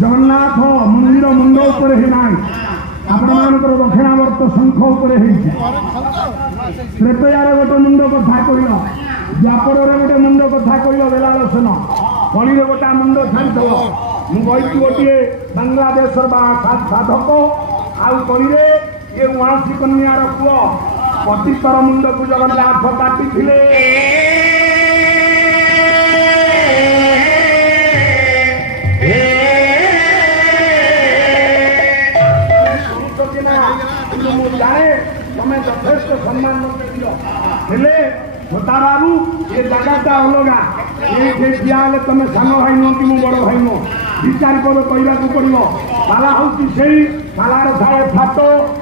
जगन्नाथ मंदिर मुंड उपर ना आपण दक्षिणावर्त शंख उपर त्रेतयार गोटे मुंड कथा कहल व्यापार गोटे मुंड कथा कहल बेलालोचन कली गोटा मुंड छाड़ मुझे गोटे बांग्लादेश साधक आउ कली ये उसी कन्यार पुओ पतितर मुंड को जगन्नाथ काटी जाए तुम यथेष सम्मान तार बाबू ये जगटा अलगा ये ठियाले तुम सान भाई नुह कि बड़ भाई नुह विचार पद कहवाक पड़ो पाला हूँ से पालार थाए फाट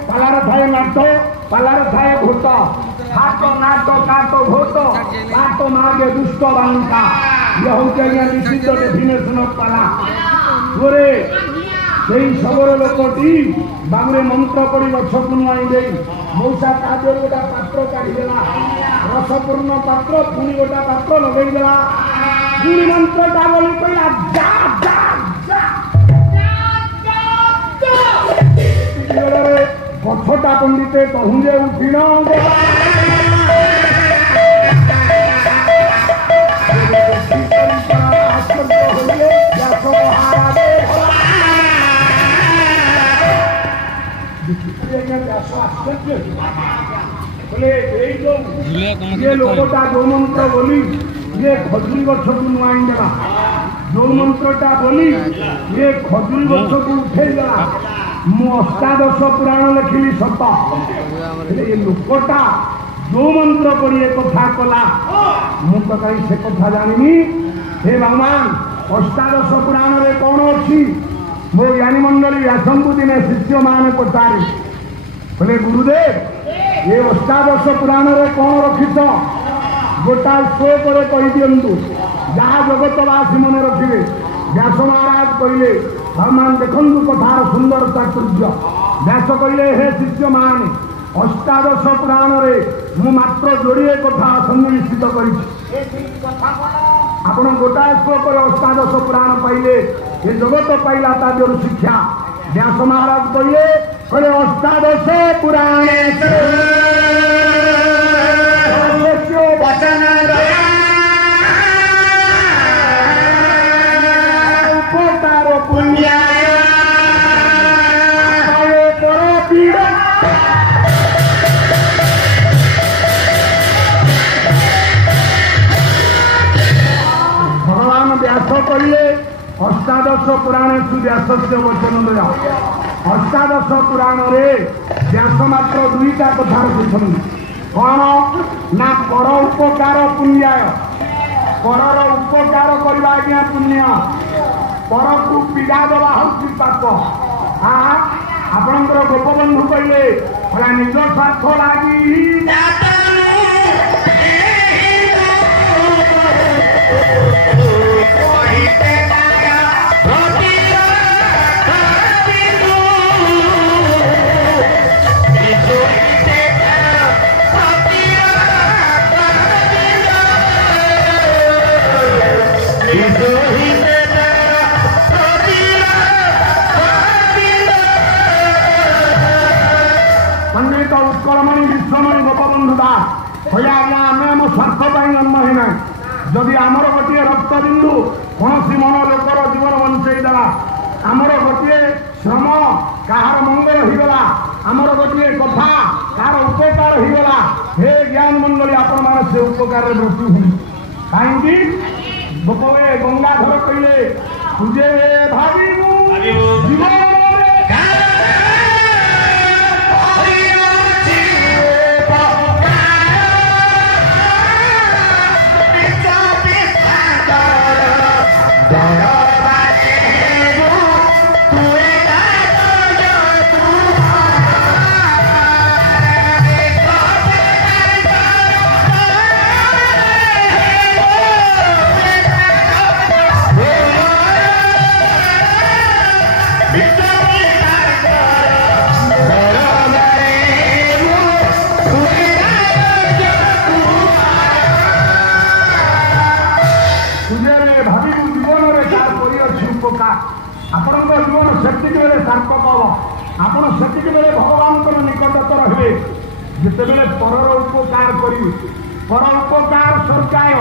पालार थाए नाट पालार थाए भूत फाट नाट काट भूत काट मागे दुष्ट बालुका ये हूँ निश्चित डेफिनेशन ऑफ पाला गोरे सबरे लोकटी बाबुरे मंत्र पड़ी गछ को नुआई दे मौसा ताजे गोटा पात्र काढ़ीदेला रसपूर्ण पात्र पुणी गोटा पात्र लगेदेला पुणी मंत्रटा बोली कहला जा जा गछटा पंडिते कहूँ उठिण ये लोकटा जो मंत्र बोली ये खजुरी गछ को नुआई देला जो मंत्रटा बोली ये खजुरी गछ को उठेदेला मु अष्टादश पुराण लिखिली सत ये लोकटा जो मंत्र पढ़ी एक कथा कला मु तो कहीं से कथा जानी हे भगवान अष्टादश पुराण रे कौन अच्छी मो ज्ञानी मंडली व्यासंकु दिने शिष्य मान पचारे बोले गुरुदेव ये अष्टादश पुराण रे कौन रखिछ गोटा शो पर कही दिंतु जहाँ जगतवासी मन रखिए व्यास महाराज कहले भगवान देखु कथार सुंदर चातुर्य व्यास कहले हे शिष्य मान अष्टादश पुराण रे मु मात्र जोड़े कथा सन्निवेशित कर गोटाए श्लोक अष्टादश पुराण पाइले ये जगत पाइला ताजर शिक्षा व्यास महाराज कहले अष्टादश पुराणे वचन उपकार पुण्य कहले अष्टादश पुराण व्यासस्य वचन दया अष्टादश पुराण रे व्यास मात्र दुईटा कथा रखुछन कौन ना पर उपकार पुण्याय परर उपकार करवा आज्ञा पुण्य पर को पीड़ा देवा हूँ पाप आपणकर गोपबंधु कहले निज स्वार्थ लगी जन्म है जदि आमर गोटे रक्तबिंदु कौन मन लोकर जीवन बंचईदेला आमर गोटे श्रम कहार मंगल होगला आमर गोटे कथा कहार उपकार होगला हे ज्ञान मंडली आपण मान से उपकार मृत्यु हूँ कहीं गोपे गंगाधर कहले तुझे भागू जीवन आपणकर जीवन सेतिक बेले सार्थक हम आपण सेतिक बेले भगवान निकटतर हे जितेबले परर उपकार करी पर उपकार सरकाय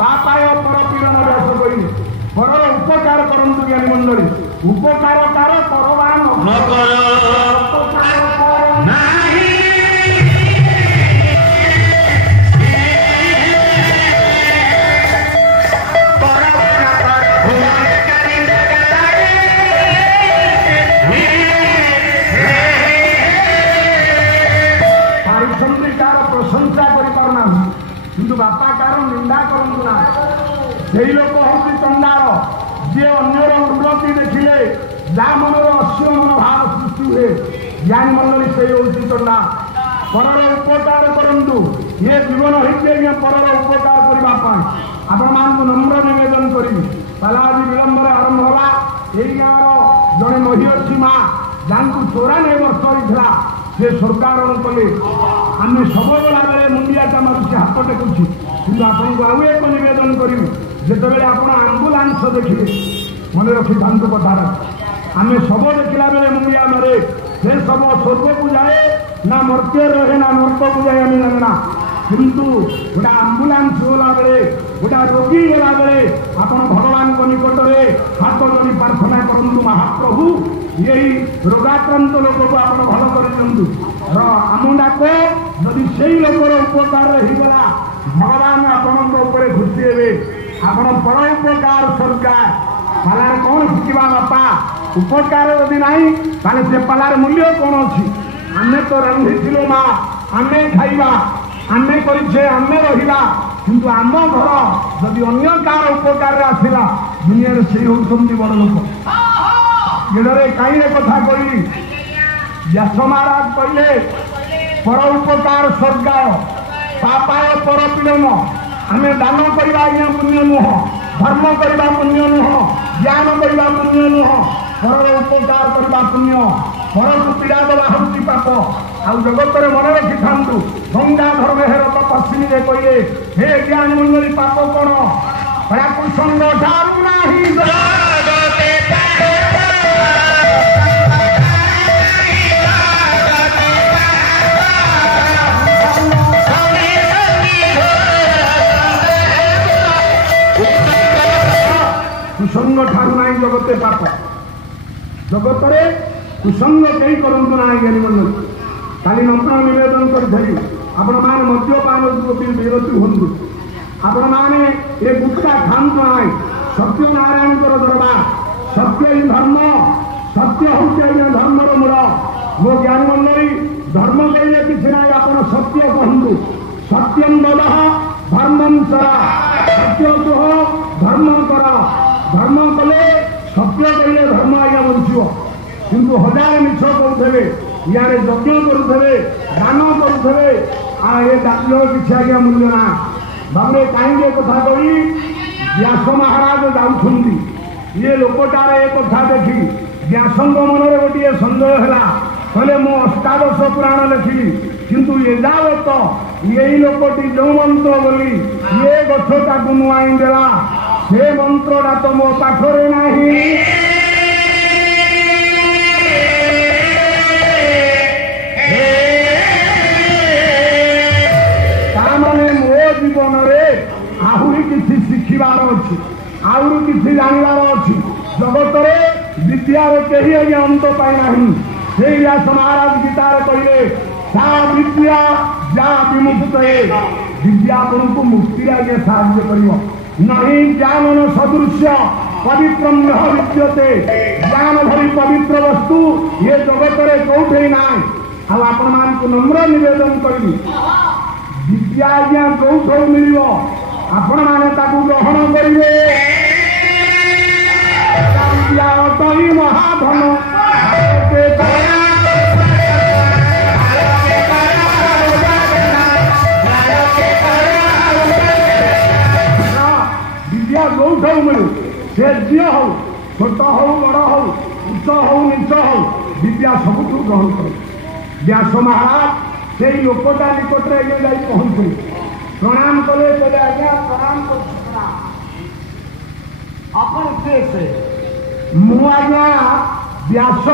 पापाय पर पीड़न व्यास करी परर उपकार करंतु ज्ञानी मंडली उपकार कार परवान न कर नाही बापा कार निंदा करंतु ना से लोक हूँ चंडाल जी अन्यर उन्नति देखिले जा मनर अश्य मनोभाव सृष्टि हुए ज्ञान मंडली से हूँ चंडा परर उपकार करंतु ये जीवन होते परर उपकार करने आपण मान नम्र निवेदन करी पलाजी विलंबर आरंभ होगा यही गाँव जड़े महिषी माँ जहाँ 94 वर्ष होता से सरकार कले आम सब बेला बेले मुंडियाटा मारुचे हाथ टेकुची कि आपको आउ एक नवेदन करू जिते आप आम्बुलांस देखिए मन रखी था कथार आम सब देखला बेले मुंडिया मारे से सब स्वर्ग को जाए ना मर्त्य रहे ना नर्क को जाए आम जाना किंतु गोटा आम्बुलांस गला बेले गोटा रोगी गला बेले आप भगवान निकट में हाथ जोड़ी प्रार्थना करूँ महाप्रभु यही रोगाक्रांत लोक को आप भल कर आम डाक जदि से लोकर उपकार होगला भगवान आपरे खुशी हे आप पर उपकार सरकार पालार कौन शिखा बापा उपकार यदि ना से पालार मूल्य कौन अच्छी आमे तो रांधिलु माँ आमे खाइबा आमे करे आमे रहा किंतु आम घर जदि अन्य कार उपकार आसला दुनिया से होती बड़ लोक गेड़े कहीं कथा कही व्यास महाराज कहले पर उपकार स्वर्गाय पापाय पर पीड़न आम दान करवा आज्ञा पुण्य नुह धर्म करवा पुण्य नुह ज्ञान करवा पुण्य नुह पर उपकार करवा पुण्य पर को पीड़ा देवा हूँ पाप आउ जगत में मन रखी था गंगाधर मेहर पश्चिमी कहले हे ज्ञान मंडली पाप कौन कुसंग ठारू नाही कुसंग ठारू ना जगते पाप जगत कुसंग कई करंतु ना ज्ञानी मंडली खाली नम्र निवेदन कर आपण मैंने मद्यपान विरति हूँ आपण मैंने ये गुटका खातु ना सत्यनारायण दरबार सत्य ही धर्म सत्य हूँ धर्मर मूल मो ज्ञान मंडली धर्म कहले किसी ना आप सत्य कहतु सत्यम वद धर्मम चरा सत्य कह धर्म कर धर्म कले सत्य कहले धर्म आज्ञा बंचो किंतु हजार मिछ करुवे यार यज्ञ करुवे दान करुवे ये दान किसी आज्ञा मूल्य ना बाबरे कहीं कथा कही व्यास महाराज जाऊँ ये लोकटार एक कथा देखी व्यास मन गोटे सन्देह है कहले मु अष्टादश पुराण लिखी किंतु ये जावत यही लोकटी जो मंत्र बोली ये गछटा को नुआई देला से मंत्रटा तो मो पाखरे नाही जीवन में आहरी किसी शिखिबार अच्छी आहरी किसी जानवर अच्छी जगत में विद्यार कहीं आज्ञा अंत पाई नहीं से व्यास महाराज गीतार कहे सा विद्या जा विमुक्त विद्या को मुक्ति आगे साहाଯ୍य कर नहीं ज्ञान सदृश्य पवित्र विद्यते ज्ञान भरी पवित्र वस्तु ये जगत में कौटे ना आपण मान को नम्र निवेदन करी विद्या आज्ञा कौठ मिल आपण मैंने ग्रहण करेंगे विद्या अटई महाधन विद्या कौठ मिलू से झी हो छोट हो बड़ हो उच्च हो नीच हो विद्या सबुठ ग्रहण कर व्यास महाराज से लोकटा निकट में जा पहुंचे प्रणाम कले बोले आज्ञा प्रणाम कर मु आज्ञा व्यास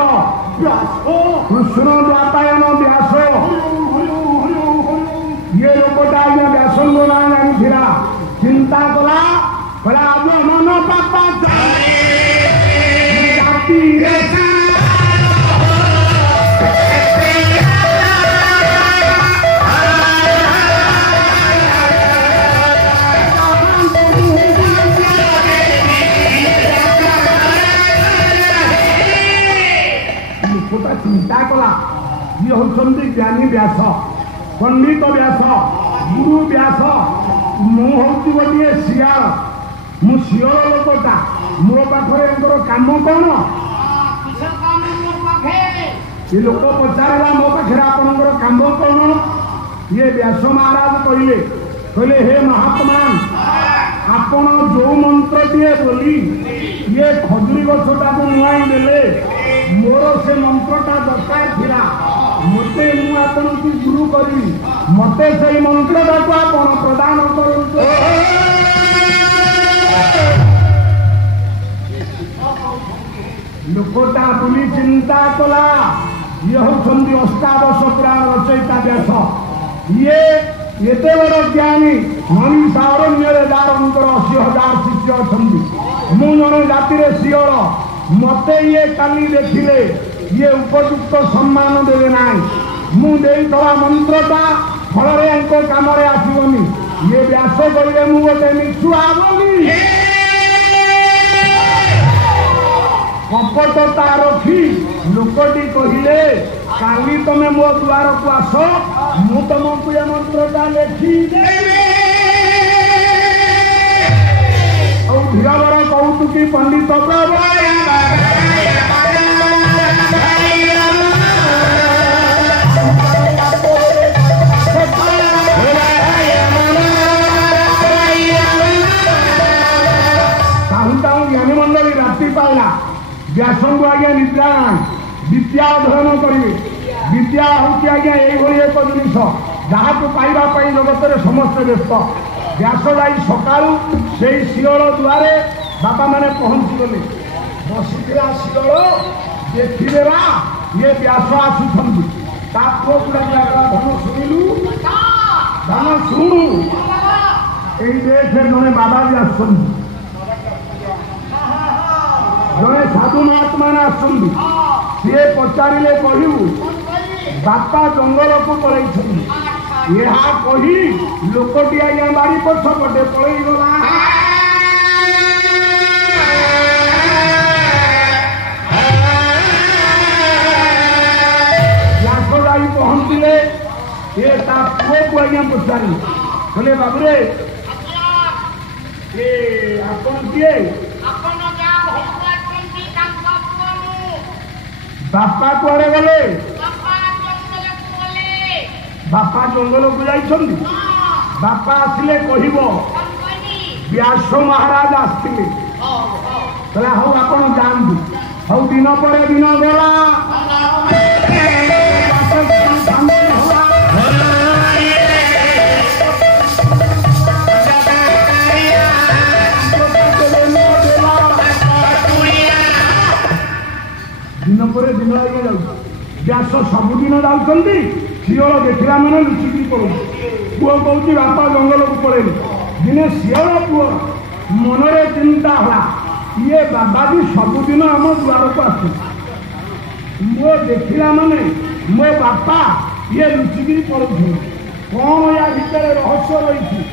कृष्ण द्वापायन व्यास ये लोकटा आज्ञा व्यास ना जानी चिंता कला कला आज मन पापा जाति चिंता कला ये होती ज्ञानी व्यास पंडित व्यास गुरु व्यास मु हूँ गोटे शियाल मु शियाल लोकटा मो पाखे काम कौन ये लोक पचारा मो पाखे आपंकर काम कौन ये व्यास महाराज कहले हे महात्मा आपण जो मंत्र दिए बोली ये खजुरी गछटा को नुआई देले मोर से मंत्रटा दरकार थिला मते मु आपन की गुरु करी मते से मंत्रटा को आपण प्रदान करू लोकटा बोली चिंता कला ये होती अष्टादश पुराण रचयिता व्यास ये एते बड़ ज्ञानी मनीषा अरण्य दारंकर 80,000 शिष्य अच्छा मु जन जाति शियल मते ये काली देखिले ये उपयुक्त सम्मान देवे ना मुझे मंत्रटा फल काम आसबनी ये व्यास कहे मु गोटे मिछुआ बोली कपटता रखी लोकटी कहले काली तमे मो द्वार को आस मु तुमको ये मंत्रटा लेखी धीरावर कहतु कि पंडित ज्ञानी मंडली राति पाला व्यास को आज्ञा निद्रा विद्या अध्ययन करेंगे विद्या हूँ आज्ञा ये एक जिनिस जहाँ को पाइबा जगत में समस्त व्यस्त व्यास जाई सकाळू से शियल द्वारे बापा मैंने पहुंची गले बसीला शियल देखिले ये व्यास आसुंट पुओ गुड़ा धन शुणिलु धन शुणु ये जड़े बाबाजी आसुन जड़े साधु महात्मा सी पचारे कहू बापा जंगल को पलि यह कही लोकटी आज्ञा बाड़ी पछ पटे पलैगला व्यास जाई पहुंचले ये पुओ को आज्ञा पचारे कहले बाबूरे आपन किए बापा कुआड़े गले बापा जंगल को जाइछन्ति बापा आसिले कहिबो व्यास महाराज आसथिले कहला हौ आपण जानतु हौ दिन पर दिन गला दिन पर दिन आगे जाऊ व्यास सबुदिन जाऊँ शियल देखला मैंने लुचिकी पड़ू पुओ कहूँ बापा जंगल को पड़ेनि दिने शियल पुओ मनरे चिंता है ये बाबा भी सबुदिन आम द्वार को आस मो देखला माने मो बापा ये लुचिकी पड़े कौन या भितर रहस्य रही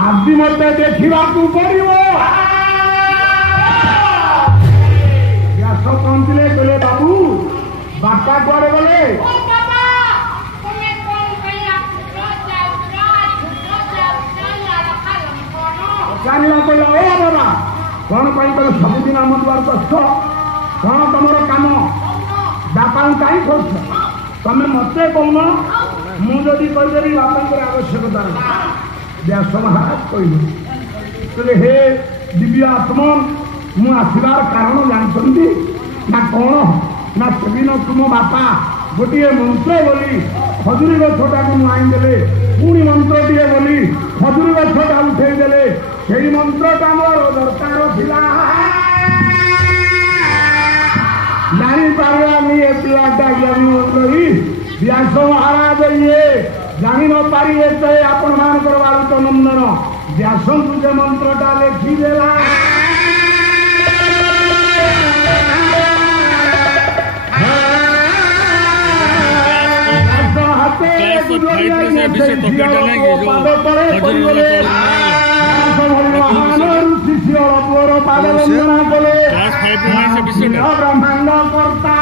आज मत देखा पड़ो व्यास पहुंचले बोले बाबू बापा कुआड़े गले जाना कहला ओ बाबा कौन कह सबुदिन आम द्वार कष्ट कौन तुम कम बापा कहीं खोज तुम मत कौन मुझे कहीदेवी बापा आवश्यकता व्यास महाराज कहले हे दिव्य आत्मा मु आसबार कारण जानते ना कौन ना सेदिन तुम बापा गोटे मंत्र बोली खजुरी गछटा को आईदे पुणी मंत्रटे बोली खजुरी गछटा उठेदेले से मंत्रटा मोर दरकार थिला जानी पारानी ए पिलाटा ज्ञानी मंत्री व्यास महाराज ये जानी न पारी आपण मान बालुत नंदन व्यास जो मंत्रटा लिखिदेला ब्रह्मांड करता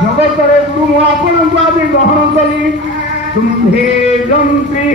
जगत गुरु आपण को आज ग्रहण कली तुम्हें जंत्री